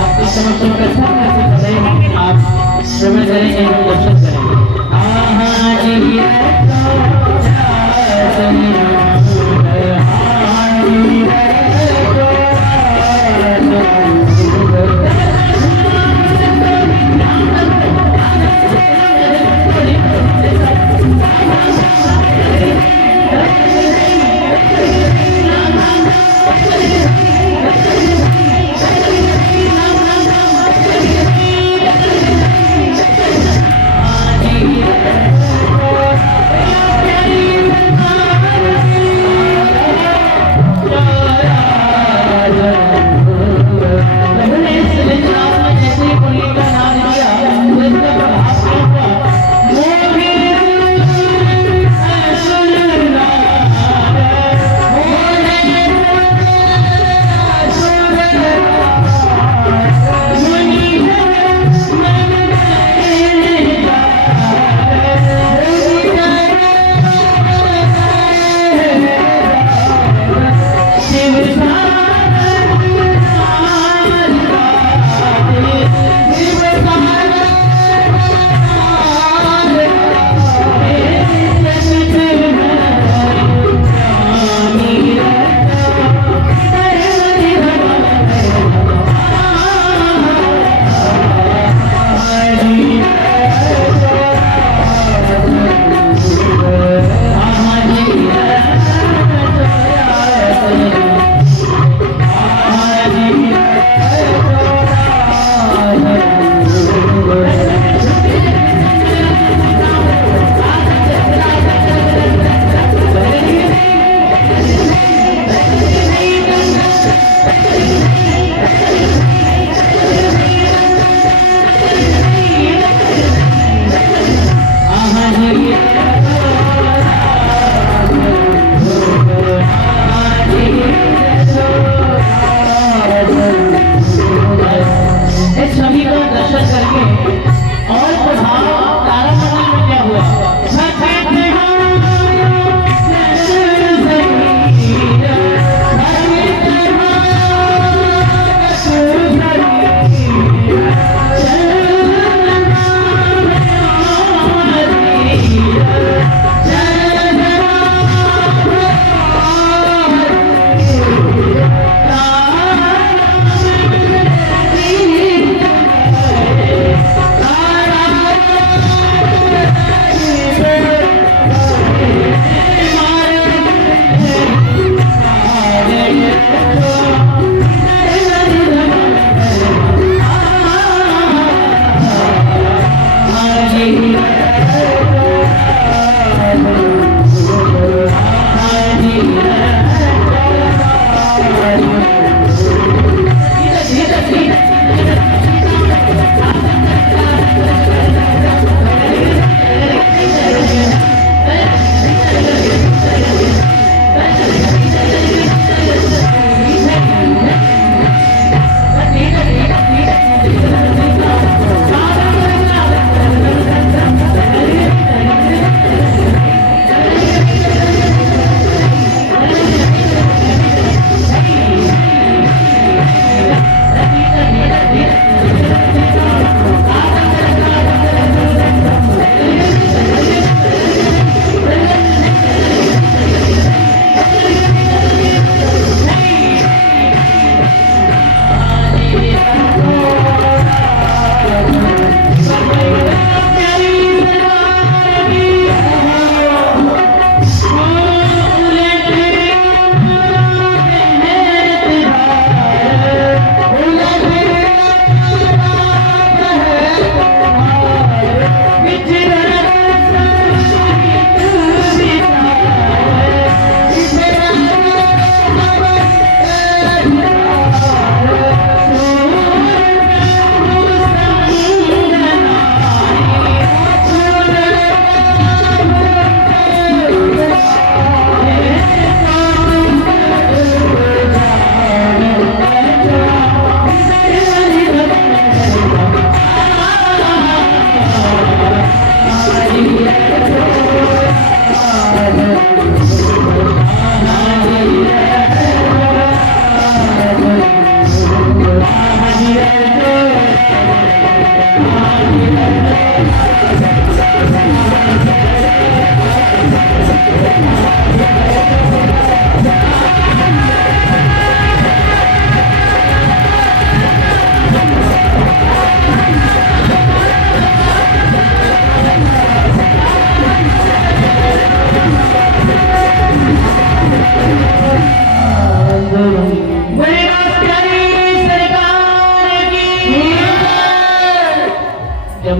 आपके समक्ष कथा करें, आप श्रवण करें एवं दर्शन करें। आहा जी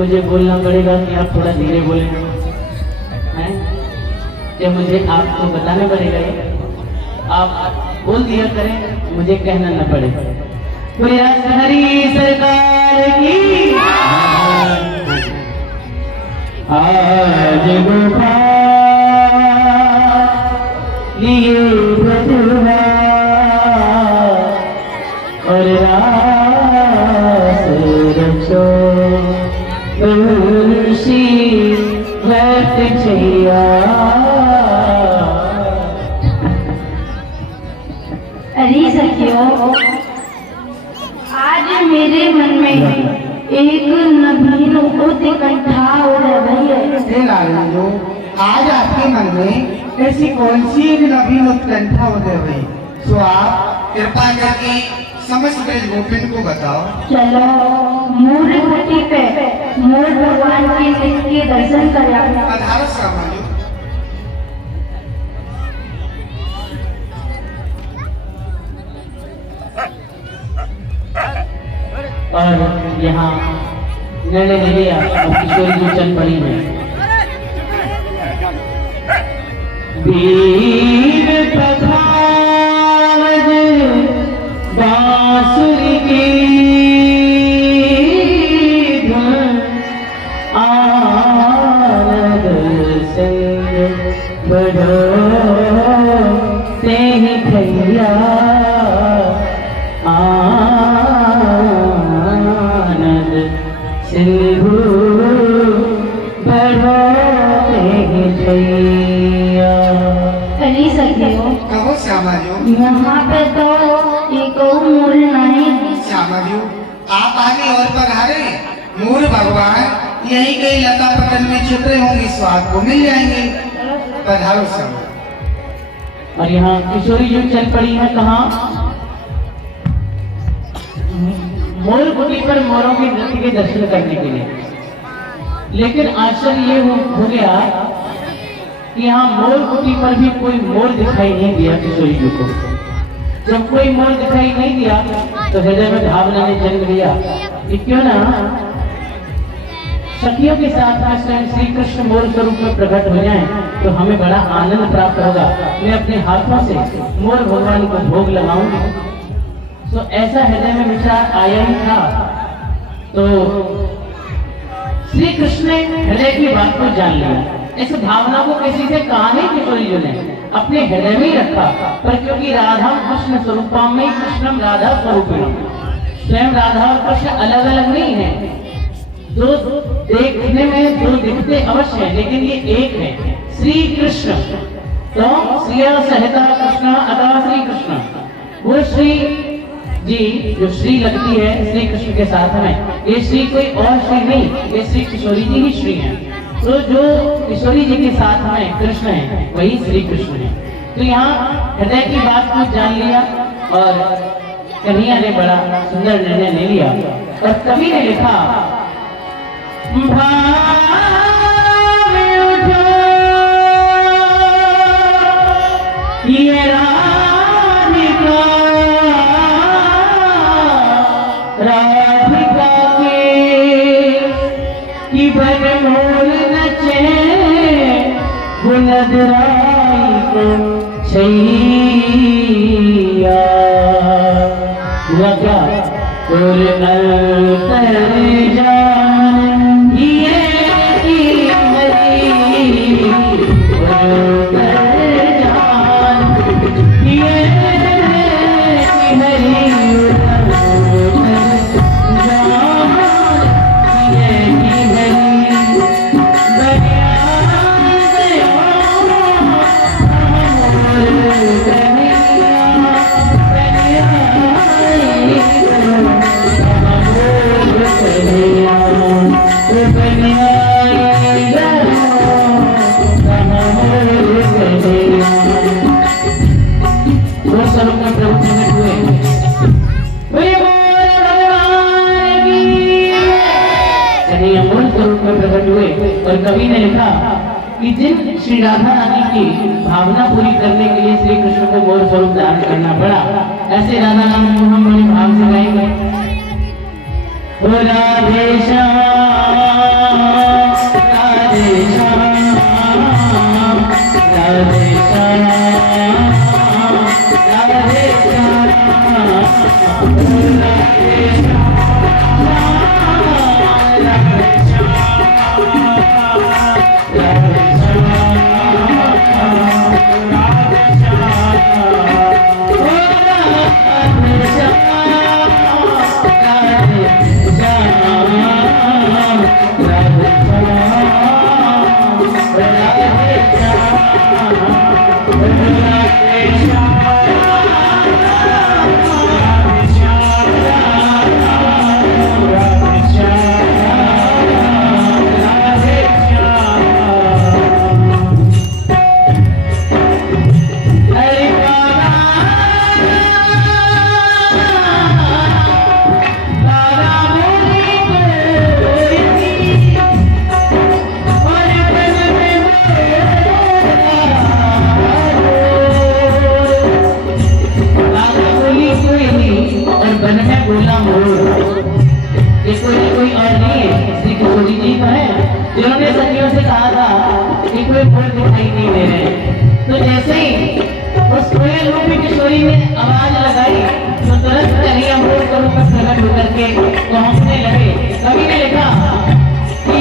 मुझे बोलना पड़ेगा कि आप थोड़ा धीरे बोलें हैं? क्या मुझे आपको बताना पड़ेगा ये? आप बोल दिया करें, मुझे कहना न पड़े। पूरी हरी सरकार की आज गुफा लिए बधुआ और रास रचो तुलसी वट छैया। अरे सखियों, आज मेरे मन में एक नवीन उत्कंठा हो रही है। लालू, आज आपके मन में ऐसी कौन सी एक नवीन उत्कंठा हो रही? तो आप कृपा करके समस्त ब्रज गोपिन को बताओ। चलो मोर कुटी पे मोर भगवान के नित्य दर्शन कर पधारो सामान्य। और यहाँ निर्णय ले लिया अब किशोरी जो चल पड़ी है। वीर पखावज बांसुरी की धुन आनंद संग बढ़ो ते ही खैया। सिंधु बढ़ो अरे सखियों, कहो श्यामाजू। यहाँ पे तो एक मोर नहीं। श्यामाजू, आप आगे और पधारे। मोर भगवान यही कई लता पतन में छिपे होंगे, स्वाद को मिल जाएंगे। पधारो श्यामा। और यहाँ किशोरी जो चल पड़ी है कहाँ? मोर कुटी पर मोरों के नृत्य के दर्शन करने के लिए। लेकिन आश्चर्य ये हो गया कि यहाँ मोर कुटी पर भी कोई मोर दिखाई नहीं दिया किशोरी जी को। जब कोई मोर दिखाई नहीं दिया तो हृदय में भावना ने जन्म लिया कि क्यों ना सखियों के साथ में स्वयं श्री कृष्ण मोर स्वरूप में प्रकट हो जाएं तो हमें बड़ा आनंद प्राप्त होगा। मैं अपने हाथों से मोर भगवान को भोग लगाऊंगी। तो ऐसा हृदय में विचार आया ही था। तो श्री कृष्ण ने हृदय की बात को जान लिया। इस भावना को किसी से कहा नहीं किशोरी जी ने, अपने हृदय में ही रखा। पर क्योंकि राधा कृष्ण स्वरूपम में कृष्णम राधा स्वरूपिणम, स्वयं राधा और कृष्ण अलग अलग नहीं है। दो देखने में दो दिखते अवश्य है, लेकिन ये एक है श्री कृष्ण। तो श्रिया सहिता कृष्ण अतः श्री कृष्ण। वो श्री जी जो श्री लगती है श्री कृष्ण के साथ में, ये श्री कोई और श्री नहीं, ये श्री किशोरी जी ही श्री हैं। तो जो किशोरी जी के साथ में कृष्ण है वही श्री कृष्ण है। तो यहाँ हृदय की बात को जान लिया और कन्हैया ने बड़ा सुंदर निर्णय ले लिया। और कवि ने लिखा, भाव उठो ये राधिका के की बन मोर नचे गुनदराई को छैया। लगा तोर अंतर जान ये और कवि ने लिखा कि जिन श्री राधा रानी की भावना पूरी करने के लिए श्री कृष्ण को मोर स्वरूप धारण करना पड़ा, ऐसे राधा रानी को हम बड़े भाव से गाएंगे। राधे श्याम वन में बोला मोर। ये कोई और नहीं है, श्री किशोरी जी का है, जिन्होंने सखियों से कहा था कि कोई मोर दिखाई नहीं दे रहे। तो जैसे ही उस कोयल रूपी किशोरी ने आवाज लगाई तो तुरंत कन्हैया मोर का रूप प्रकट होकर के पहुंचने लगे। कवि ने लिखा कि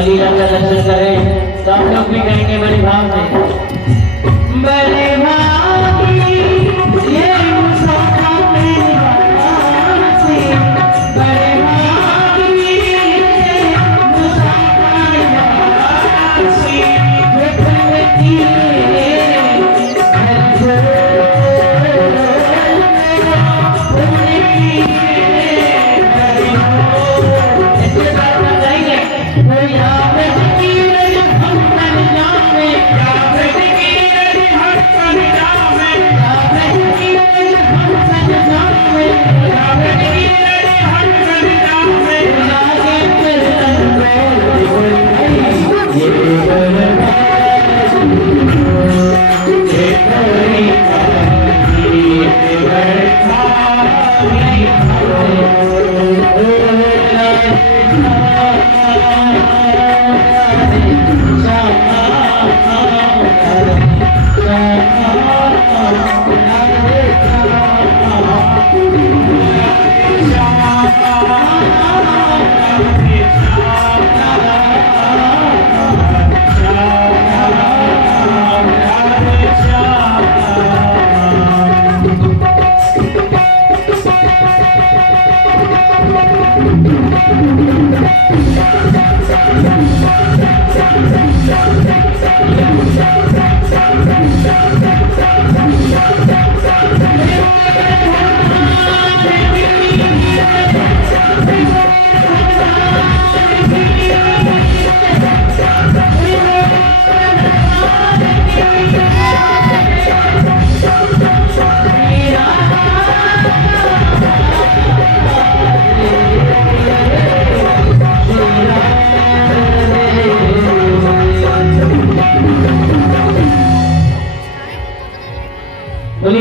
लीला का दर्शन करें तो आप लोग भी कहेंगे बड़े भाव से बड़े भागी ये मुसाफा मेरी बासी, बड़े भागी ये मुसाफा मेरी बासी, प्रकृति Yeah.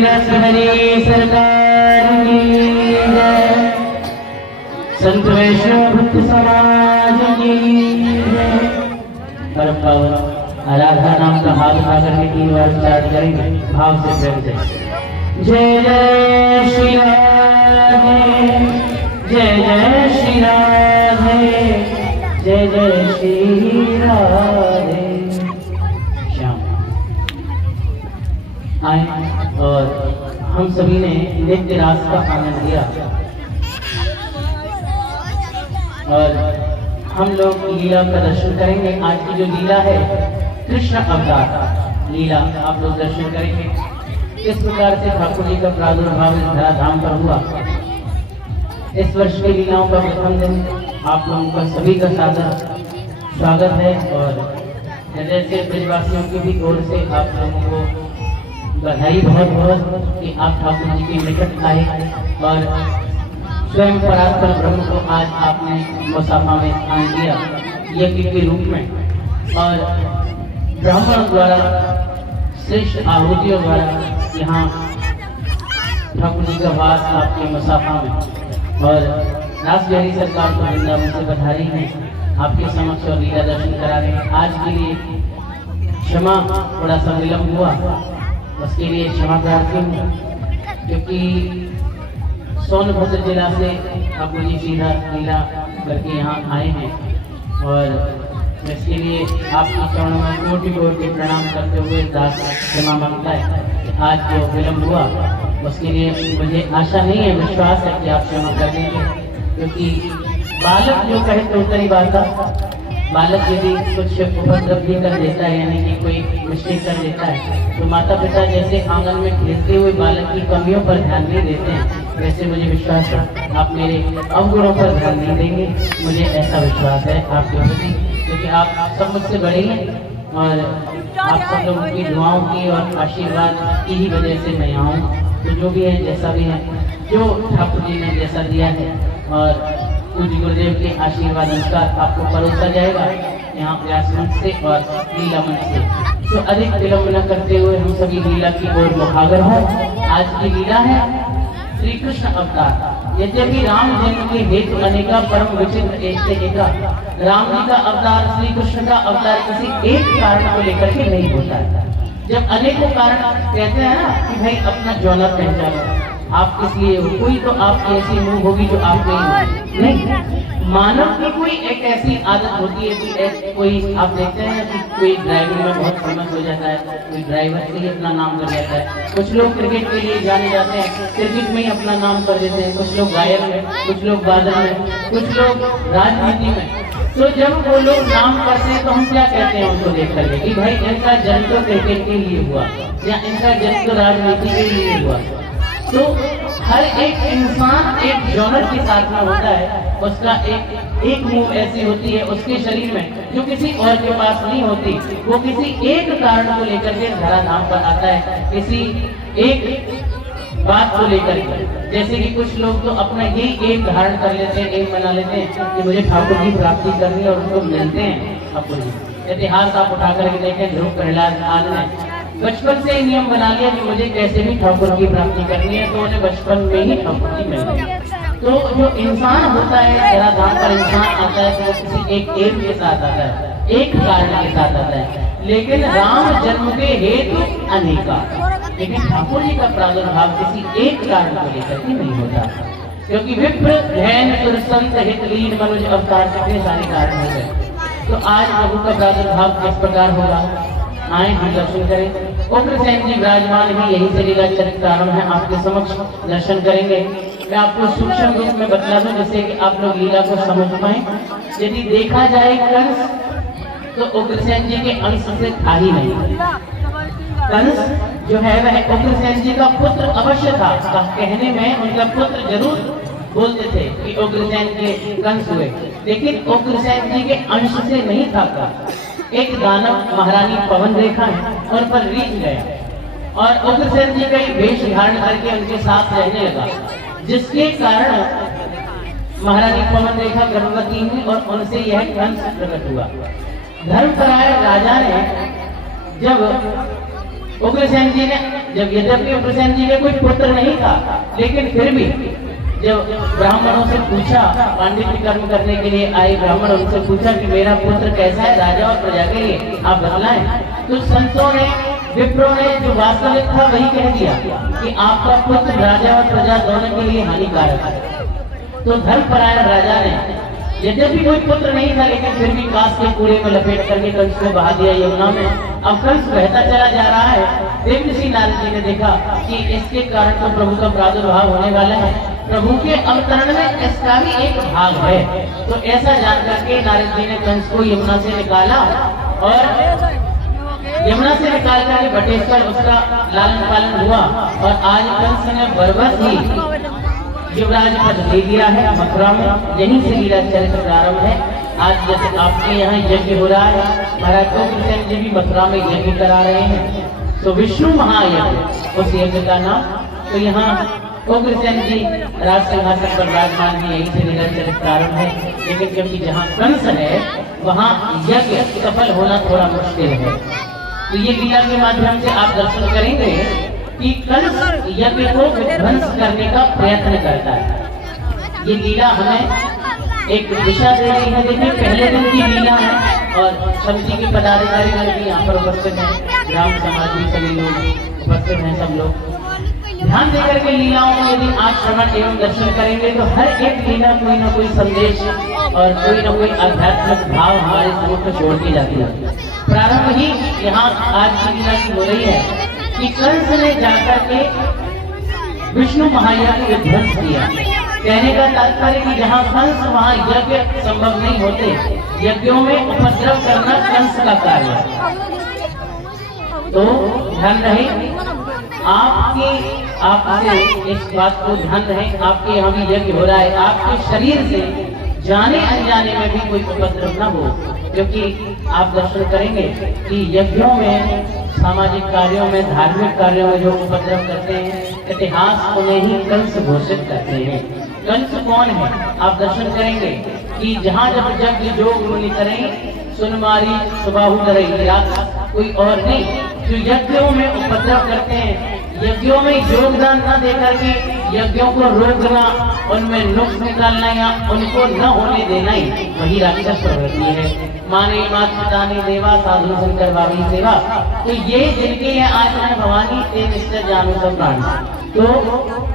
हरी सरकार की जय, संत वैष्णव भक्त समाज की जय। परम पावन आराधना नाम का हाथ उठा करके 3 बार उच्चारण करेंगे भाव से प्रेम से। जय जय श्री राधे, जय जय श्री राधे, जय जय श्री राधे। श्याम आए और हम सभी ने नित्य रास का आनंद लिया और हम लोग लीला का दर्शन करेंगे। आज की जो लीला है कृष्ण अवतार लीला आप लोग दर्शन करेंगे। इस प्रकार से ठाकुर जी का प्रादुर्भाव इस धराधाम पर हुआ। इस वर्ष की लीलाओं का प्रथम दिन आप लोगों का सभी का सादर स्वागत है और हृदय से ब्रजवासियों की भी ओर से आप लोगों को बधाई बहुत बहुत कि आप ठाकुर जी के निकट आए और स्वयं परात्पर ब्रह्म को आज आपने मुसाफा में स्थान दिया यज्ञ के रूप में और ब्राह्मण द्वारा श्रेष्ठ आहुतियों द्वारा यहाँ ठाकुर जी का वास आपके मुसाफा में और रास बिहारी सरकार को वृंदावन से बधाई है आपके समक्ष और लीला दर्शन करा रहे हैं। आज के लिए क्षमा थोड़ा सा विलम्ब हुआ, उसके लिए क्षमा प्रार्थी हूँ क्योंकि सोनभद्र जिला से ठाकुर जी सीधा लीला करके यहाँ आए हैं और इसके लिए आपके चरणों में कोटि कोटि प्रणाम करते हुए दास क्षमा मांगता है कि आज जो विलम्ब हुआ उसके लिए मुझे आशा नहीं है, विश्वास है कि आप क्षमा कर देंगे क्योंकि बालक जो कहे तो उतरी बात है। बालक यदि कुछ उपद्रव भी कर देता है यानी कि कोई मिस्टेक कर देता है तो माता पिता जैसे आंगन में खेलते हुए बालक की कमियों पर ध्यान नहीं देते हैं, वैसे मुझे विश्वास है आप मेरे अवगुणों पर ध्यान नहीं देंगे। मुझे ऐसा विश्वास है आपके प्रति क्योंकि आप सब मुझसे बड़े हैं और आप सब लोगों की दुआओं की और आशीर्वाद की ही वजह से मैं यहाँ हूँ। तो जो भी है जैसा भी है जो ठाकुर जी ने जैसा दिया है और पूज्य गुरुदेव के आशीर्वाद अनुसार आपको परोसा जाएगा यहाँ व्यास मंच से और लीला मंच से। तो अधिक विलम्ब न करते हुए हम सभी लीला की ओर मुखागर हों। आज की लीला है श्री कृष्ण अवतार। यद्यपि राम जन्म के हेतु अनेका परम विचित्र एक से एका, राम जी का अवतार श्री कृष्ण का अवतार किसी एक कारण को लेकर के नहीं होता है। जब अनेकों कारण कहते हैं ना कि भाई अपना जौनर पहचानो, आप किस लिए हो, कोई तो आपकी ऐसी मुंह होगी जो आप नहीं। मानव की कोई एक ऐसी आदत होती है कि कोई आप देखते हैं कि कोई ड्राइविंग में बहुत फेमस हो जाता है, कोई ड्राइवर से ही अपना नाम कर जाता है। कुछ लोग क्रिकेट के लिए जाने जाते हैं, क्रिकेट में ही अपना नाम कर देते हैं। कुछ लोग गायन में, कुछ लोग वादन में, कुछ लोग राजनीति में। तो जब वो लोग नाम करते हैं तो हम क्या कहते हैं उनको देख करके कि भाई इनका जन्म तो क्रिकेट के लिए हुआ या इनका जन्म तो राजनीति के लिए हुआ। तो हर एक इंसान एक जॉनर के साथ में होता है, उसका एक मूव ऐसी होती है उसके शरीर में जो किसी और के पास नहीं होती। वो किसी एक कारण को लेकर के धराधाम पर आता है, किसी एक बात को लेकर के। जैसे कि कुछ लोग तो अपना यही एक धारण कर लेते हैं, एक बना लेते हैं कि मुझे ठाकुर की प्राप्ति करनी है और उनको मिलते हैं ठाकुर जी। इतिहास आप उठा करके देखें, ध्रुव प्रहलाद आदि ने बचपन से नियम बना लिया कि मुझे कैसे भी ठाकुर की प्राप्ति करनी है, तो उन्हें बचपन में ही ठाकुर जी मिल गए। तो जो इंसान होता है धराधाम पर इंसान आता है तो वो किसी एक एम के साथ आता है, एक कारण के साथ आता है। लेकिन राम जन्म के हेतु अनेका, लेकिन ठाकुर जी का प्रादुर्भाव किसी एक कारण को लेकर के नहीं होता, क्योंकि विप्र धैन सुर संत हित लीन मनुज अवतार कितने सारे कारण हो गए। तो आज प्रभु का प्रादुर्भाव किस प्रकार होगा, आए हम दर्शन करें। उग्रसेन जी विराजमान ही यही से लीला चरित्र आरंभ है, आपके समक्ष दर्शन करेंगे। मैं आपको सूक्ष्म रूप में बतला दूं जिससे कि आप लोग लीला को समझ पाए। यदि देखा जाए कंस तो उग्रसेन जी के अंश से था ही नहीं। कंस जो है वह उग्रसेन जी का पुत्र अवश्य था, कहने में उनका पुत्र जरूर बोलते थे कि उग्रसेन के कंस हुए, लेकिन उग्रसेन जी के अंश से नहीं था। एक दानव महारानी पवन रेखा है उन पर रीझ गया और उग्रसेन जी का वेश धारण करके उनके साथ रहने लगा, जिसके कारण महारानी पवन रेखा गर्भवती हुई और उनसे यह कंस प्रकट हुआ। धर्मपरायण राजा ने जब उग्रसेन जी ने जब यद्यपि उग्रसेन जी के कोई पुत्र नहीं था, लेकिन फिर भी जब ब्राह्मणों से पूछा, पांडित्य कर्म करने के लिए आए ब्राह्मण उनसे पूछा कि मेरा पुत्र कैसा है राजा और प्रजा के लिए, आप बतलाएं। तो संतों ने, विप्रों ने जो वास्तविक था वही कह दिया कि आपका पुत्र राजा और प्रजा दोनों के लिए हानिकारक है। तो धर्मपरायण राजा ने, यद्यपि कोई पुत्र नहीं था, लेकिन फिर भी कांस के कूड़े में लपेट करके कंस को बहा दिया यमुना में। अब कंस बहता चला जा रहा है। देवऋषि नारद जी ने देखा कि इसके कारण तो प्रभु का प्रादुर्भाव होने वाला है, प्रभु के अवतरण में इसका भी एक भाग है। तो ऐसा जान करके नारद जी ने कंस को यमुना से निकाला और यमुना से निकाल कर बटेश्वर उसका लालन पालन हुआ। और आज कंस ने बर्बस ही युवराज पद ले लिया है मथुरा में। यहीं से लीला चरित्र प्रारंभ है। आज जैसे आपके यहाँ यज्ञ हो रहा है, महाराज उग्रसेन जी भी मथुरा में यज्ञ करा रहे हैं, तो विष्णु महायज्ञ उस यज्ञ का नाम। तो यहाँ उग्रसेन जी राज सिंहासन पर विराजमान है, यहीं से लीला चरित्र प्रारंभ है। लेकिन क्योंकि जहाँ कंस है वहाँ यज्ञ सफल होना थोड़ा मुश्किल है। तो ये लीला के माध्यम से आप दर्शन करेंगे कि कंस यज्ञ को विध्वंस करने का प्रयत्न करता है। ये लीला हमें एक दिशा दे रही है। देखिए पहले दिन की लीला है और समिति के पदाधिकारी भी यहाँ पर उपस्थित हैं, ग्राम समाज भी सभी लोग उपस्थित हैं। सब लोग ध्यान देकर के लीलाओं में यदि आप श्रवण एवं दर्शन करेंगे तो हर एक लीला कोई ना कोई संदेश और कोई ना कोई आध्यात्मिक भाव हमारे समूह को जोड़ती जाती है। प्रारंभ ही यहाँ आज की लीला की हो रही है कि कंस ने जाकर के विष्णु महायज्ञ विध्वंस किया। कहने का तात्पर्य कि जहाँ कंस वहाँ यज्ञ संभव नहीं होते। यज्ञों में उपद्रव करना कंस का कार्य है। तो ध्यान रहे, आपसे इस बात को ध्यान रहे, आपके यहाँ भी यज्ञ हो रहा है, आपके शरीर से जाने अनजाने में भी कोई उपद्रव न हो। क्योंकि आप दर्शन करेंगे कि यज्ञों में, सामाजिक कार्यों में, धार्मिक कार्यों में जो उपद्रव करते हैं, इतिहास उन्हें ही कंस घोषित करते हैं। कंस कौन है आप दर्शन करेंगे कि जहाँ जब यज्ञ जोग मुनि करें, सुनमारी सुबाहु डरेगी, कोई और नहीं। जो यज्ञों में उपद्रव करते हैं, यज्ञों में योगदान न देकर के यज्ञों को रोकना, उनमें नुक्स निकालना या उनको न होने देना ही वही राक्षस प्रवृत्ति है। माने मात पितानी देवा साधु शंकर बाबी सेवा। तो ये जिनके ये आचरण भवानी ते निश्चय जानू सब प्राण। तो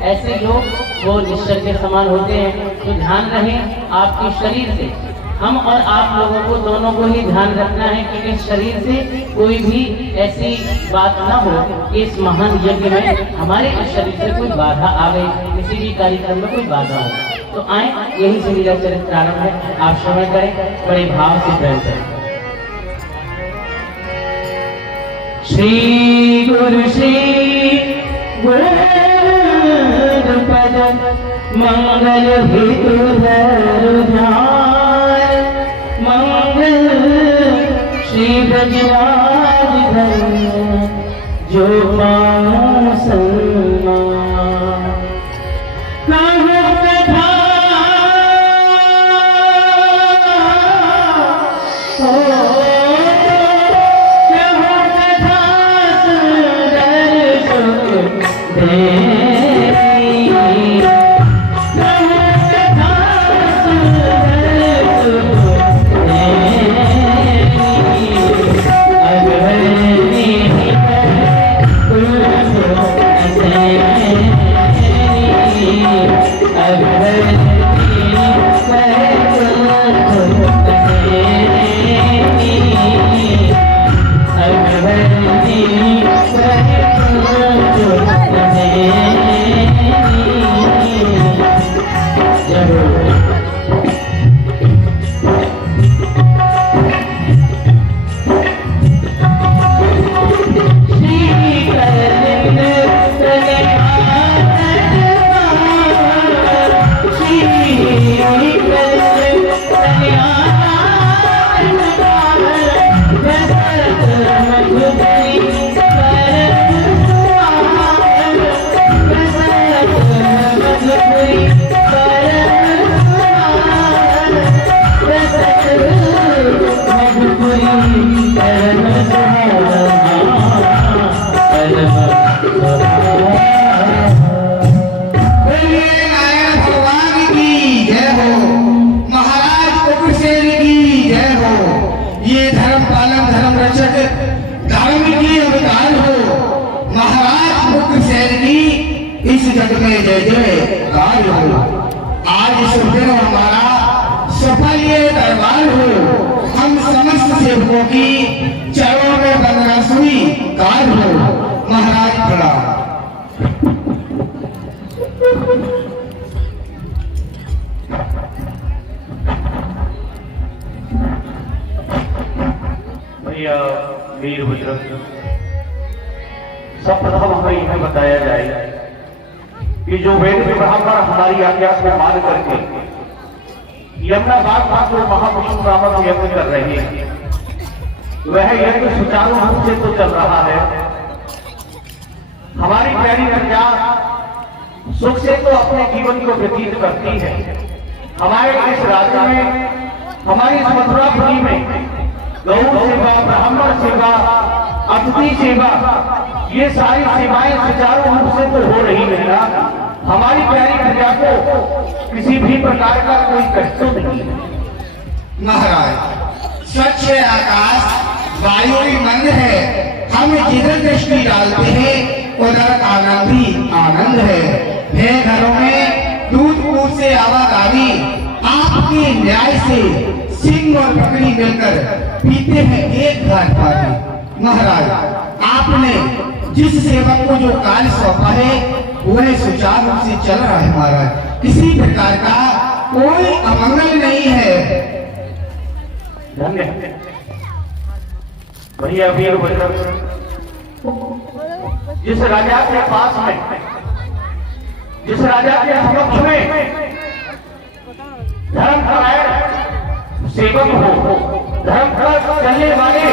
ऐसे लोग वो निश्चय के समान होते हैं। तो ध्यान रहे, आपके शरीर से हम और आप लोगों को दोनों को ही ध्यान रखना है कि इस शरीर से कोई भी ऐसी बात ना हो कि इस महान यज्ञ में हमारे इस शरीर से कोई बाधा आवे, किसी भी कार्यक्रम में कोई बाधा हो। तो आए, यही से लीला चरित्र प्रारंभ है। आप श्रवण करें, बड़े भाव से प्रेम करें। श्री गुरु पद मंगल हेतु मंगल श्री ब्रजराज धन्य जो पाऊं सम्मान। कथा सुंदर सुख दे जग में जय जयकार हो। आज इस दिन हमारा सफल ये दरबार हो। हम समस्त सेवकों की चरणों में वंदना स्वीकार हो। महाराज प्रणाम। भैया वीरभद्र, सर्वप्रथम हमें यह बताया जाए कि जो वेद के ब्राह्मण हमारी आज्ञा को मान करके यमुना बाग में जो महाविष्णु नामक यज्ञ कर रहे हैं, वह यज्ञ सुचारू रूप से तो चल रहा है। हमारी प्यारी प्रजा सुख से तो अपने जीवन को व्यतीत करती है। हमारे इस राज्य में, हमारी इस मथुरापुरी में गौ सेवा, ब्राह्मण सेवा, अतिथि सेवा, ये सारी सेवाएं सुचारू रूप से तो हो रही है ना। हमारी प्यारी प्रजा को किसी भी प्रकार का कोई कष्ट तो नहीं है। महाराज स्वच्छ आकाश, वायु भी मंद है। हम जिधर दृष्टि डालते हैं उधर आनंद ही आनंद है। घरों में दूध दूध से आवागमनी आपके न्याय से सिंह और बकरी मिलकर पीते हैं एक घाट पानी। महाराज आपने जिस सेवक को जो कार्य सौंपा है वह सुचारू रूप से चल रहा है। महाराज किसी प्रकार का कोई अमंगल नहीं है। धन्य भैया वीरभद्र, जिस राजा के पास में, जिस राजा के समक्ष में धर्म परायण सेवक हो, धर्म पर चलने वाले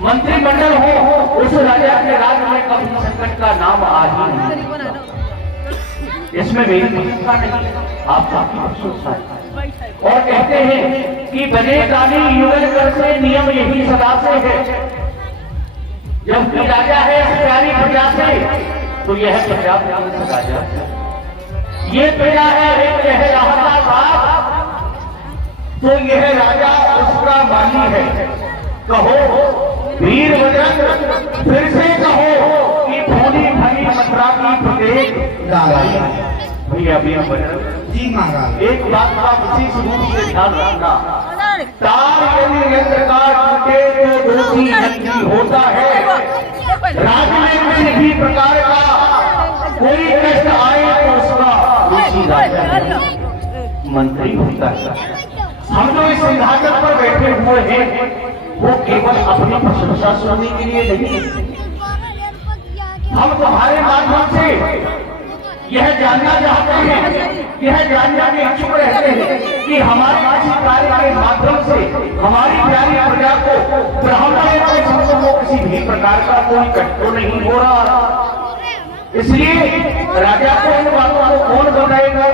मंत्रिमंडल हो, उस राजा के राज्य में कभी संकट का नाम आ ही नहीं। इसमें मेरी प्रशंसा नहीं, आप सबकी प्रशंसा है। और कहते हैं कि बने काली युगल कर से नियम यही सदा से है। जब भी राजा है इस प्यारी प्रजा से, तो यह प्रजा राजा है। ये प्रजा है, एक यह रहता बाप, तो यह राजा उसका माली है। कहो वीरभद्र, फिर से कहो कि भोली भली मथुरा की प्रत्येक भैया वीरभद्र जी महाराज, एक बात का विशेष रूप से ध्यान रखना। तार यदि यंत्र का टूटे तो दोषी यंत्री होता है। राज्य में किसी भी प्रकार का कोई कष्ट आए तो उसका दोषी राजा मंत्री होता है। हम जो इस सिंहासन पर बैठे हुए हैं वो केवल अपनी प्रशंसा सुनने के लिए नहीं, हम तुम्हारे माध्यम से यह जानना चाहते हैं, यह जानने के इच्छुक रहते हैं कि हमारे किसी कार्य के माध्यम से हमारी प्यारी प्रजा को, ब्राह्मणों को, संतों को किसी भी प्रकार का कोई कष्ट तो नहीं हो रहा। इसलिए राजा को इन बातों को कौन बताएगा?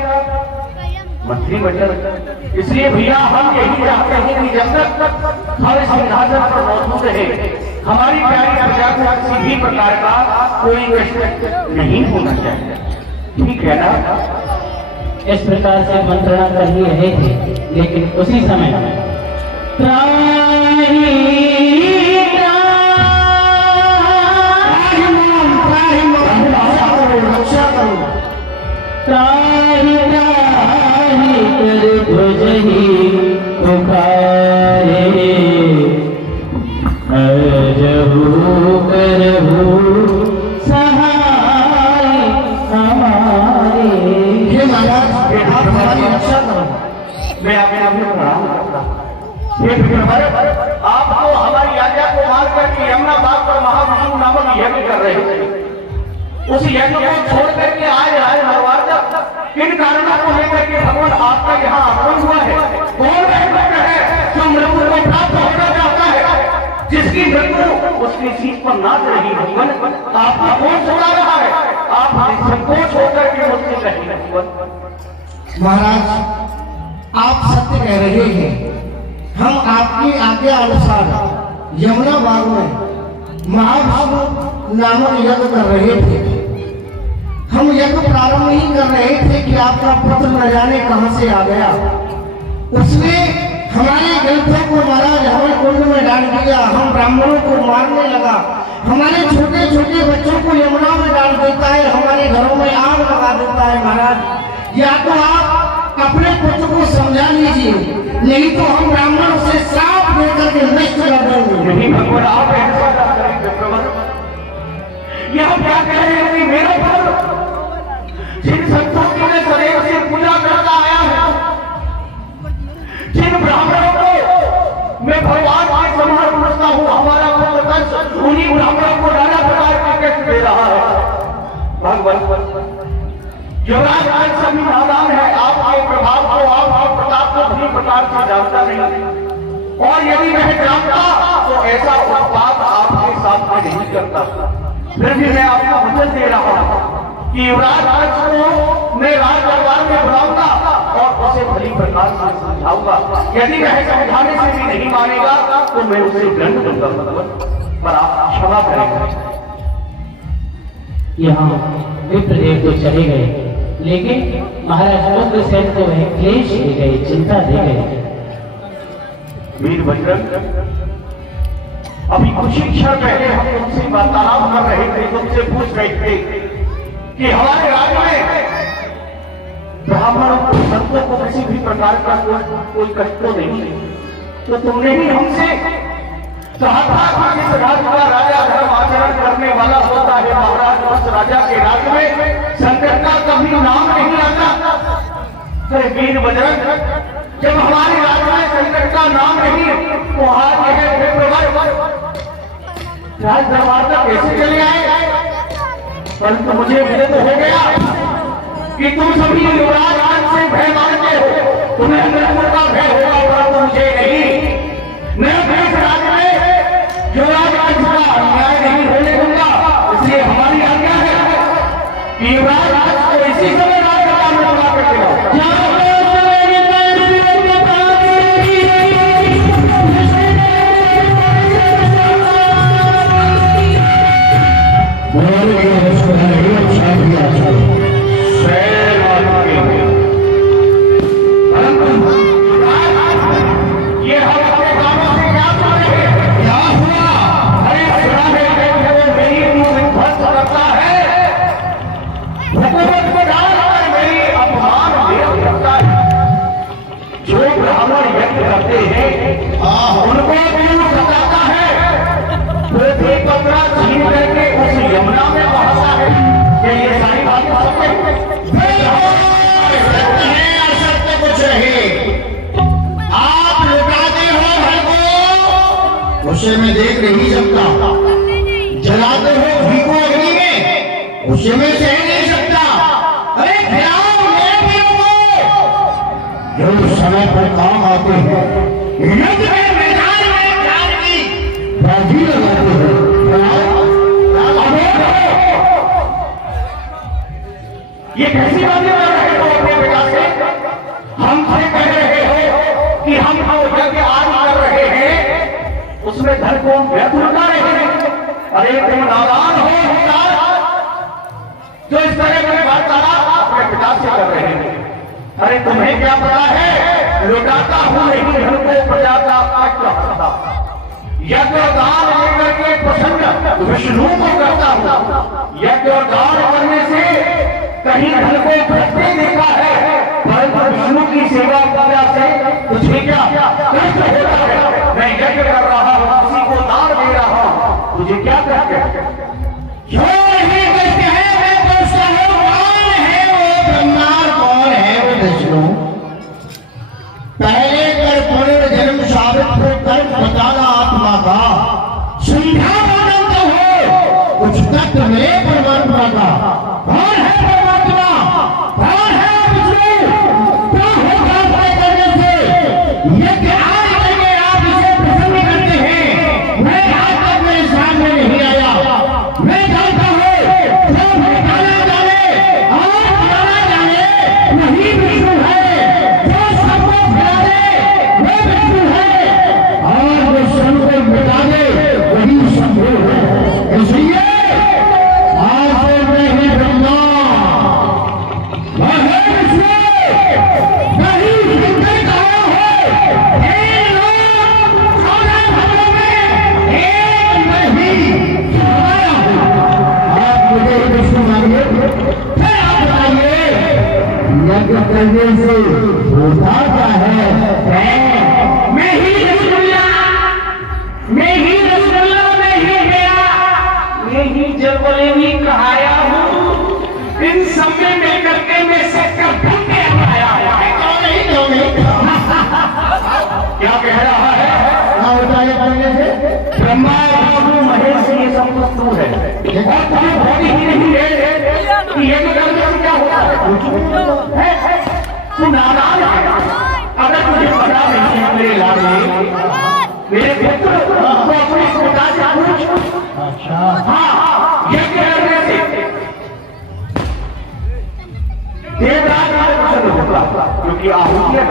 मंत्रिमंडल। इसलिए भैया हम यही चाहते हैं कि जब तक हम इस सिंहासन पर मौजूद रहे, हमारी प्यारी प्रजा को किसी भी प्रकार का कोई कष्ट नहीं होना चाहिए। ठीक है ना? इस प्रकार से मंत्रणा कर ही रहे थे, लेकिन उसी समय रक्षा करो। मैं आपको प्रणाम करता हूं। आप तो हमारी आज्ञा को मान करके यमुना बाग पर महाविष्णु नामक यज्ञ कर रहे थे। उस यज्ञ को छोड़ करके आए हरवार तक किन कारणों को लेकर के भगवान आपका यहाँ आगमन हुआ है? कौन है जो मृत्यु को प्राप्त होना चाहता है, जिसकी मृत्यु उसकी सीट पर नाच रही भगवान? आपका कौन सुना रहा है? आप संकोच होकर के मुझसे कहीं भगवान। महाराज आप सत्य कह रहे हैं। हम आपकी आज्ञा अनुसार यमुना बाग में महाविष्णु नामक यज्ञ कर रहे थे। हम यज्ञ प्रारंभ नहीं कर रहे थे कि आपका पुत्र न जाने कहां से आ गया। उसने हमारे ग्रंथों को महाराज हमें कुंड में डाल दिया। हम ब्राह्मणों को मारने लगा। हमारे छोटे छोटे बच्चों को यमुना में डाल देता है, हमारे घरों में आग लगा देता है। महाराज या तो आप अपने पुत्र को समझा लीजिए, नहीं तो हम ब्राह्मणों से श्राप देकर के नष्ट कर देंगे। नहीं भगवान, आप ऐसा ना करें चक्रवर्ती। ये हम क्या कह रहे हैं कि मेरा पुत्र जिन संतों की मैं सदैव से पूजा करता आया हूं, जिन ब्राह्मणों को मैं भगवान के समान पूछता हूं, हमारा पुत्र उन्हीं ब्राह्मणों को नाना प्रकार के कष्ट दे रहा है। भगवान युवराज आज सभी नादान है, आपके प्रभाव को, आपके प्रताप को किसी प्रकार से जानता नहीं, और यदि वह जानता तो ऐसा उत्पात आपके साथ में नहीं करता। फिर भी मैं आपको वचन दे रहा हूं कि युवराज आज को मैं राज दरबार में बुलाऊंगा और उसे भली प्रकार से समझाऊंगा। यदि वह समझाने से भी नहीं मानेगा तो मैं उसे दंड दूंगा। पर आप क्षमा करेंगे। यहाँ विप्रदेव तो चले गए, लेकिन महाराज उग्रसेन को वह क्लेश दे गए, चिंता दे गए। वीर बजरंग, अभी कुछ ही क्षण पहले हम तुमसे वार्तालाप कर रहे थे, तुमसे पूछ रहे थे कि हमारे राज्य में ब्राह्मणों को, संतों को किसी भी प्रकार का कोई कष्ट तो नहीं। तो तुमने ही हमसे कहा था कि इस राज्य का राजा धर्म आचरण करने वाला होता है। महाराज, उस राजा के राज्य में संकट का कभी नाम नहीं आता। अरे वीर बजरंग, जब हमारे राज्य में संकट का नाम नहीं तो आज राज दरबार तक कैसे चले आए? परंतु मुझे विदित हो गया कि तुम सभी युवराज आज से भय मानते हो, तुम्हें अंग्रेजों का भय होगा, परंतु मुझे नहीं। मैं इस राज्य में युवराज आज का अन्याय नहीं होने दूंगा। इसलिए हमारी आज्ञा है कि युवराज आज को इसी समय राज दरबार में बुला करके लाओ। उसे मैं देख नहीं सकता, जलाते हो घी को अग्नि में, उसे मैं सह नहीं सकता। अरे खिलाओ मेरे को, जो समय पर काम आते हैं, युद्ध के मैदान में जान की बाजी लगाते हैं। ये कैसी बातें कर रहे हो अपने पिता से? हमसे कह रहे हो कि हम यज्ञ आज कर रहे हैं, उसमें धन को व्यर्थ लगा रहे हैं। अरे तुम नादान हो जो इस तरह की वार्तालाप अपने पिता से कर रहे हैं। अरे तुम्हें क्या पता है, लुटाता हूं नहीं धन को, प्रजा का कष्ट हंसता। यज्ञ और दान लेकर के प्रसन्न विष्णु को करता हूं। यज्ञ और दान करने से कहीं धन को भटकते देखा है, परंतु विष्णु की सेवा पूजा से तुझे क्या कष्ट होता है? मैं यज्ञ कर रहा हूं, किसी को दान दे रहा हूं, तुझे क्या कष्ट है? क्यों नहीं कष्ट है? मैं पूछता हूं, कौन है वो ब्रह्मांड, कौन है वो विष्णु? पहले कर पुनर्जन्म साबित हो कर्म बताना आत्मा का, संध्या बदल तो हो कुछ तत्व में परमात्मा का। कौन है परमात्मा? कौन है विष्णु? क्या होगा तय करने से? यज्ञ आज करके आप इसे प्रसन्न करते हैं। मैं आज तक मेरे सामने नहीं आया। मैं जानता हूँ जो बताना जाने और बताना जाने वही विष्णु है, जो सबको फैला दे वो विष्णु है। और होता क्या है? मैं ही रसगुल्ला, मैं ही रसगुल्ला, मैं ही गया, मैं ही जलवलेवी कहाया हूँ। इन सब में मिलकर के मैं सबका भूल के आया है। क्यों नहीं क्या कह रहा है? बताइए करने से ब्रह्मा विष्णु महेश ये सब कुछ तू है, और तुम्हें बॉडी ही नहीं है कि ये भी करने से क्या होता है? तू नादान है। अगर तुझे पता नहीं है मेरे लाडले, मेरे पुत्र, तो अपने पिता से पूछ। अच्छा हाँ, ये करने से देवराज प्रसन्न होगा, क्योंकि आहुतियां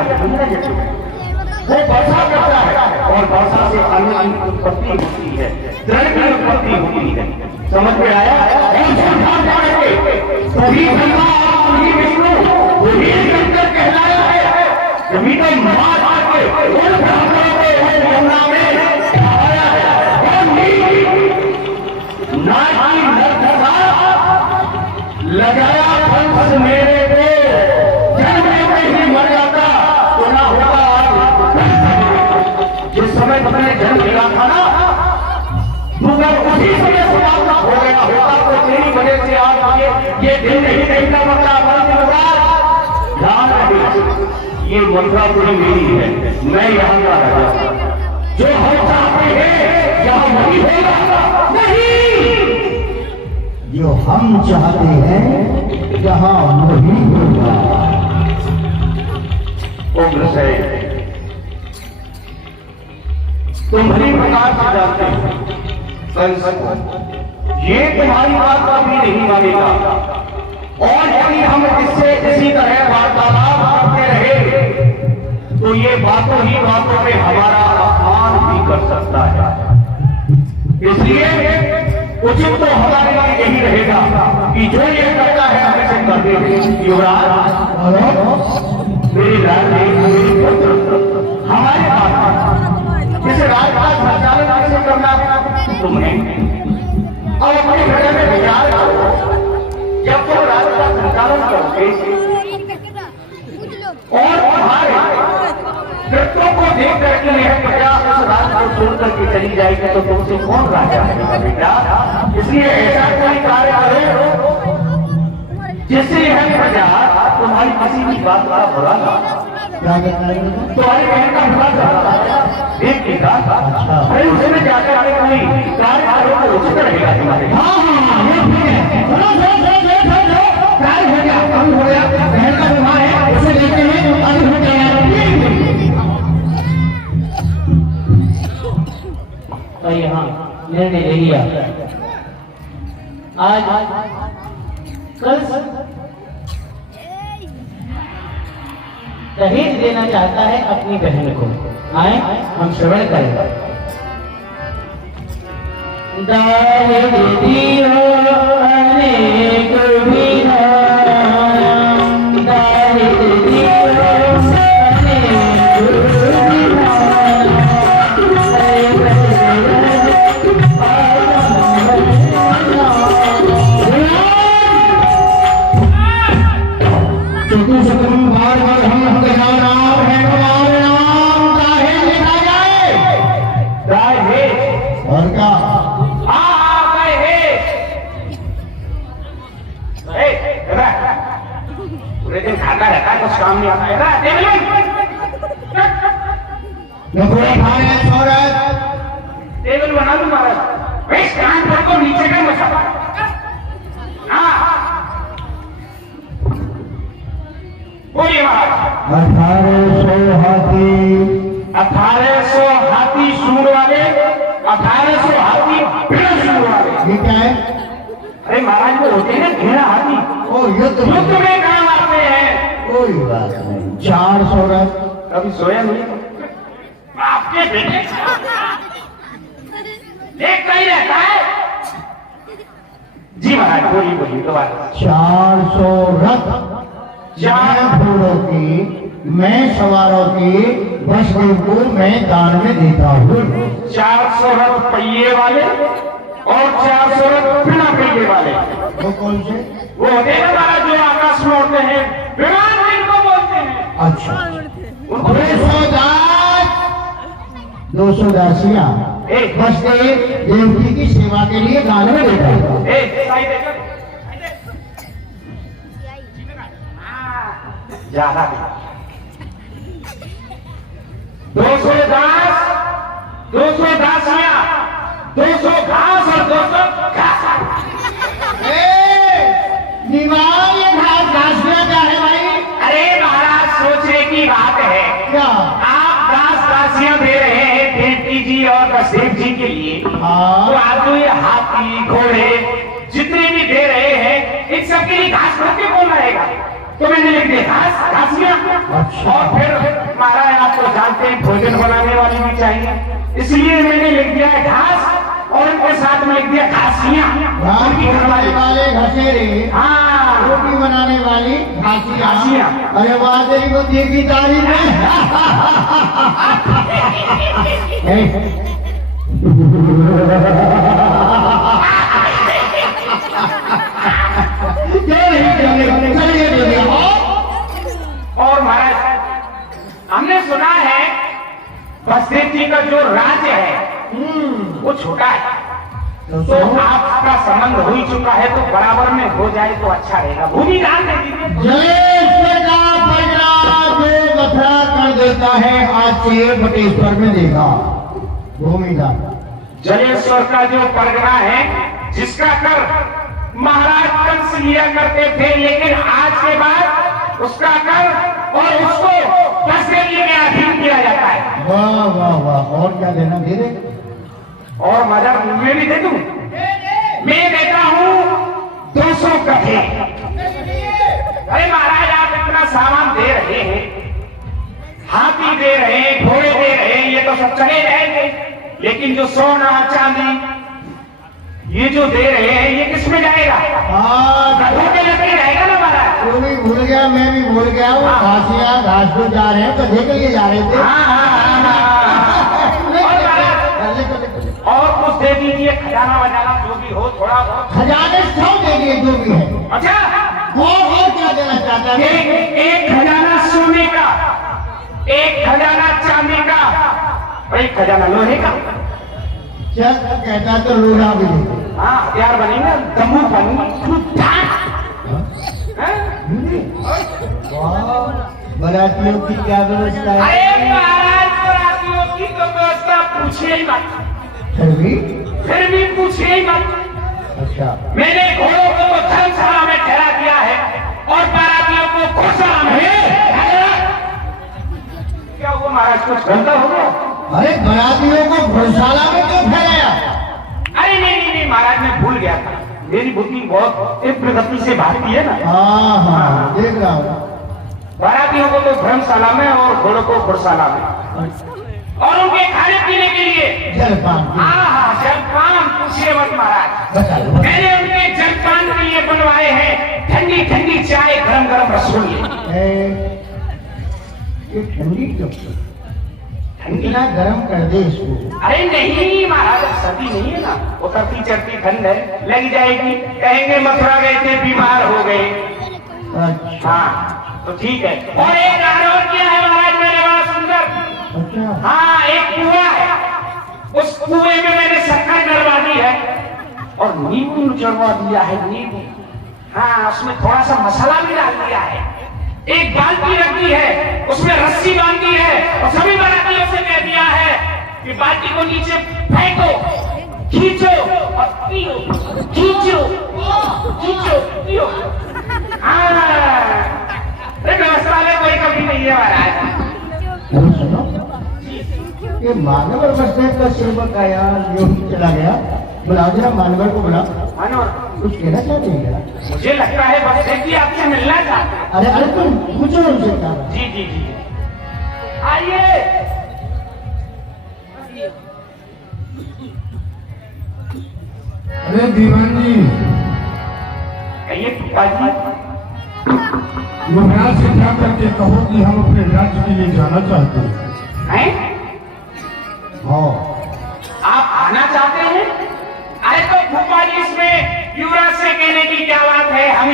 वो वर्षा करता है, और वर्षा से अन्न की उत्पत्ति होती है, जल की उत्पत्ति होती है। समझ में आया? तभी ब्रह्मा और तभी विष्णु वही शंकर कहलाया है। तभी तो मार के उन ब्राह्मणों को यमुना में आया है, और नाची नरधरा लगाया कंस मेरे को, जन्म में ही मर जाता तो ना होता। जिस समय तुमने जन्म लिया था ना, तू अगर उसी समय समाप्त हो गया होता तो तेरी वजह से आज ये दिन नहीं देखना पड़ता। ध्यान रखिए, ये मथुरापुरी मेरी है, मैं यहाँ का राजा। जो हम चाहते हैं यहाँ वही होगा, नहीं जो हम चाहते हैं जहाँ वही होगा। उम्र से तुम्हारी प्रकार से जानते हो कंस को, ये तुम्हारी बात कभी नहीं मानेगा, और यदि हम इससे इसी तरह वार्तालाप करते रहे तो ये बातों ही बातों में हमारा अपमान भी कर सकता है। इसलिए उचित तो हमारे लिए यही रहेगा कि जो ये करता है हमें से कर दे। युवराज, मेरी राजनीति, मेरी पुत्र, हमारे पास इस राज का संचालन कैसे करना तुम्हें, और अपने हृदय में विचार करो। जब तुम राज का संचालन करोगे और तुम्हारे कृत्यों को देख करके यह प्रजा उस राज को छोड़ करके चली जाएगी तो तुमसे कौन राजा है बेटा? इसलिए ऐसा कोई कार्य करो जिससे यह प्रजा तुम्हारी किसी भी बात का बुरा ना, तुम्हारी बहन का बुरा करता एक अरे उसमें जाकर आगे कोई कार्य करो तो उचित रहेगा तुम्हारे। हाँ कार्य हो गया, काम हो गया, बहन का विवाह है, उसे देखते हैं अभी हो गया। तो यहाँ निर्णय ले लिया, आज कल दहेज देना चाहता है अपनी बहन को। आए हम श्रवण करें। दहेज दियो अनेक विधान, दहेज दियो अनेक विधान, बार बार हम नाम है, हमारे नाम दहेज लिखा जाए। दहेज और क्या? पूरे दिन खाता रहता है, कुछ काम नहीं आता है। नखोड़ा खाए औरत टेबल बना दूं महाराज, इस कानपुर को नीचे का मसाला। हाँ बोलिए महाराज। 1800 हाथी, 1800 हाथी सूंड वाले, 1800 हाथी बिना सूंड वाले। ये क्या है? अरे महाराज वो होते हैं घेरा हाथी, ओ युद्ध युद्ध में काम आते हैं। कोई बात नहीं। 400 रथ, कभी सोया नहीं आपके बेटे देखता ही रहता है। जी महाराज बोलिए बोलिए दोबारा। 400 रथ, 4 घोड़ों की मैं सवारों की बसदेव को मैं दान में देता हूँ। 400 रथ पहिए वाले और 400 रथ बिना पहिए वाले। वो कौन से? वो होते हैं महाराज जो आकाश में उड़ते हैं, विमान जिनको बोलते हैं। अच्छा, उनको 200 दासियां बस देवकी की सेवा के लिए दान में दे देगा। ज्यादा 200 दास, 200 दासियां, 200 घास और 200 घास। दीवार ये दासियां क्या है भाई? अरे महाराज सोचने की बात है, क्या आप दासियां दे रहे हैं देवकी जी और बसदेव जी के लिए, तो आप जो ये हाथी घोड़े जितने भी दे रहे हैं इन सबके लिए घास भर के कौन रहेगा? तो मैंने लिख दिया घास, घासियां। और फिर महाराज आप तो जानते हैं भोजन बनाने वाली भी चाहिए, इसलिए मैंने लिख दिया है घास और उनके साथ में लिख दिया घासियां। रोटी बनाने वाले घसेरे, हाँ, रोटी बनाने वाली घासियां। अरे वाह तेरी बुद्धि की तारीफ है। और महाराज हमने सुना है बसदेव जी का जो राज्य है वो छोटा है, तो आपका संबंध हो ही चुका है, तो बराबर में हो जाए तो अच्छा रहेगा। भूमि दान दे दीजिए। जलेश्वर का फैसला जो गठरा कर देता है आज से बटेश्वर में देगा भूमि दान। जलेश्वर का जो परगना है जिसका कर महाराज कंस लिया करते थे, लेकिन आज के बाद उसका कर और उसको बसदेव जी के अधीन किया जाता है। वाह वाह वाह, और क्या देना दे दे। और मदर मैं भी दे दूं? मैं देता हूं 200 गधे। अरे महाराज आप इतना सामान दे रहे हैं, हाथी दे रहे हैं, घोड़े दे रहे हैं, ये तो सब चले जाएंगे, लेकिन जो सोना चांदी ये जो दे रहे हैं ये किस में जाएगा? गधों के लगे जाएगा ना महाराज। तू भी भूल गया, मैं भी भूल गया। वो घासियां घास को जा रहे हैं, गधे के लिए जा रहे थे। और कुछ दे दीजिए, खजाना वजाना जो भी हो, थोड़ा बहुत खजाने सब दे दिए जो भी है। अच्छा, और क्या देना चाहता है? एक खजाना सोने का, एक खजाना चांदी का और एक खजाना लोहे का। चल कहता तो लोहा भी दे। हाँ, हथियार बनेंगे, दम्मू बनेंगे। बरातियों की क्या व्यवस्था है? अरे महाराज बरातियों की तो व्यवस्था पूछिए ही मत, फिर भी पूछिए ही मत। अच्छा, मैंने घोड़ों को तो धर्मशाला में ठहरा दिया है और बारातियों को घोषणा में। क्या हुआ महाराज, कुछ गलता हो गया? अरे बरातियों को घोड़शाला में क्यों फैलाया? अरे नहीं महाराज, मैं भूल गया था, मेरी बुकिंग बहुत तीव्र गति से भागती है ना। हाँ देख रहा हूँ। बारातियों को तो धर्मशाला में और घोड़ों को घुड़शाला में, और उनके खाने पीने के लिए जलपान। हाँ जलपान पूछिए मत महाराज। मैंने उनके जलपान के लिए बनवाए हैं ठंडी ठंडी चाय, गरम गरम रसोई। ये ठंडी क्यों? इतना गर्म कर दे इसको। अरे नहीं महाराज, सर्दी नहीं है ना, उतरती चढ़ती ठंड है, लग जाएगी। कहेंगे मथुरा गए थे बीमार हो गए। अच्छा हाँ तो ठीक है। और एक और क्या है महाराज मेरे, बड़ा सुंदर। अच्छा, हाँ एक कुआं है, उस कुएं में मैंने शक्कर डलवा दी है और नींबू चढ़वा दिया है, नींबू। हाँ उसमें थोड़ा सा मसाला भी डाल दिया है। एक बाल्टी रखी है, उसमें रस्सी बांधी है और सभी बारातियों से कह दिया है कि बाल्टी को नीचे फेंको, खींचो और पियो, खींचो खींचो पियो। व्यवस्था में कोई कमी नहीं है महाराज। सुनो, ये मानव और बसदेव का सेवक आया, योगी चला गया, बुलाओ जरा मानवर को बुला। कुछ कहना चाहते हैं? मुझे लगता है बसदेव जी आपसे मिलना चाहते हैं। अरे तुम पूछो उनसे क्या? जी आइए। अरे दीवान जी, कहिए पुप्पा जी। युवराज से क्या करके कहो कि हम अपने राज्य के लिए जाना चाहते हैं। हाँ, आप आना चाहते हैं? अरे तो पुप्पा जी इसमें युवराज से कहने की क्या बात है, हम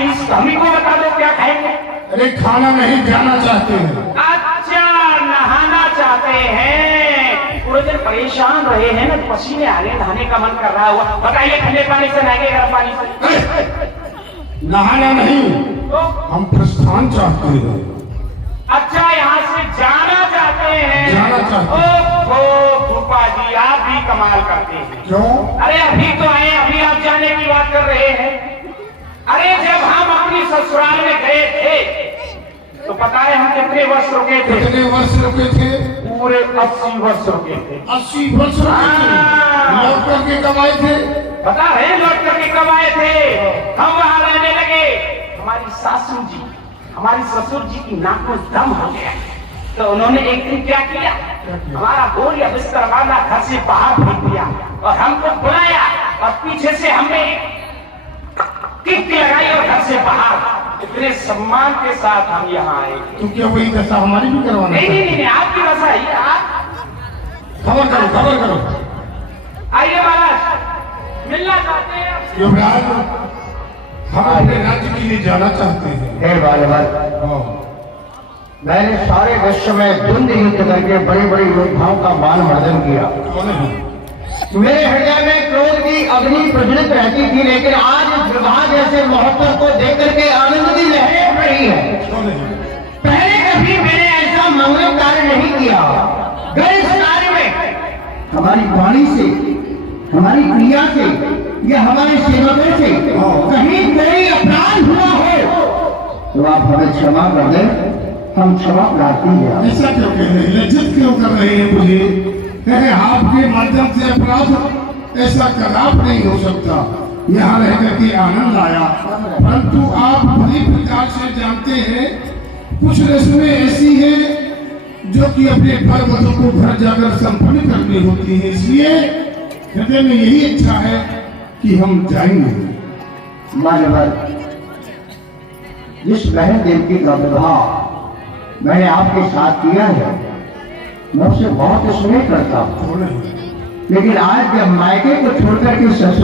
ही को बता दो क्या खाएंगे। अरे खाना नहीं, जाना चाहते हैं। अच्छा, नहाना चाहते हैं। पूरे दिन परेशान रहे हैं ना, पसीने आ रहे, नहाने का मन कर रहा हुआ। बताइए, ठंडे पानी से नहाएंगे, गर्म पानी से? नहाना नहीं, तो हम प्रस्थान चाहते हैं। अच्छा, यहाँ से जाना चाहते हैं? जाना चाहते हैं। ओहो भूपा जी, आप भी कमाल करते हैं। क्यों? अरे अभी तो आए, अभी आप जाने की बात कर रहे हैं। अरे जब हम अपनी ससुराल में गए थे तो पता है हम कितने वर्ष रुके थे? कितने वर्ष रुके थे? पूरे 80 वर्ष रुके थे। 80 वर्ष रुके थे। हाँ। लौट करके कमाए थे। पता है लौट करके कब आए थे? हम वहां रहने लगे, हमारी सासू जी, हमारी ससुर जी की नाक में दम हो गया। तो उन्होंने एक दिन क्या किया, हमारा बोरिया बिस्तर वाला घर से बाहर फेंक दिया और हमको बुलाया और पीछे से हमने किक लगाई और घर से बाहर। इतने सम्मान के साथ हम यहाँ आए। तो क्या वही दशा हमारी भी करवाना? नहीं नहीं नहीं, आपकी दशा ही, आप खबर करो, खबर करो। आइए महाराज, मिलना चाहते हैं? युवराज, हम अपने राज्य के लिए जाना चाहते हैं। हे बालवर, हाँ। मैंने सारे विश्व में द्वंद्व युद्ध करके बड़े बड़े योद्धाओं का मान मर्दन किया। कौन है? मेरे हृदय में क्रोध की अग्नि प्रज्वलित रहती थी, लेकिन आज इस विवाह जैसे महोत्सव को देख करके आनंद की लहरें उठ रही है। कौन है? पहले कभी मैंने ऐसा मंगल कार्य नहीं किया। गए इस कार्य में हमारी वाणी से, हमारी क्रिया से या हमारे सेवकों से कहीं कोई अपराध हुआ हो तो आप हमें क्षमा कर दें, हम क्षमा प्रार्थी हैं। ऐसा क्यों कह रहे हैं? लज्जित क्यों कर रहे हैं मुझे? कहे आपके माध्यम से अपराध ऐसा कदाप नहीं हो सकता। यहाँ रह करके आनंद आया, परंतु आप बड़ी प्रकार से जानते हैं कुछ रस्में ऐसी हैं जो कि अपने पर्वतों को घर जाकर संपन्न करनी होती है। इसलिए हृदय में यही इच्छा है कि हम जाएंगे। मानवर, जिस बहन देवती का विवाह मैंने आपके साथ किया है, मैं उससे बहुत स्नेह करता हूँ, कौन है? लेकिन आज जब मायके को छोड़कर के ससुर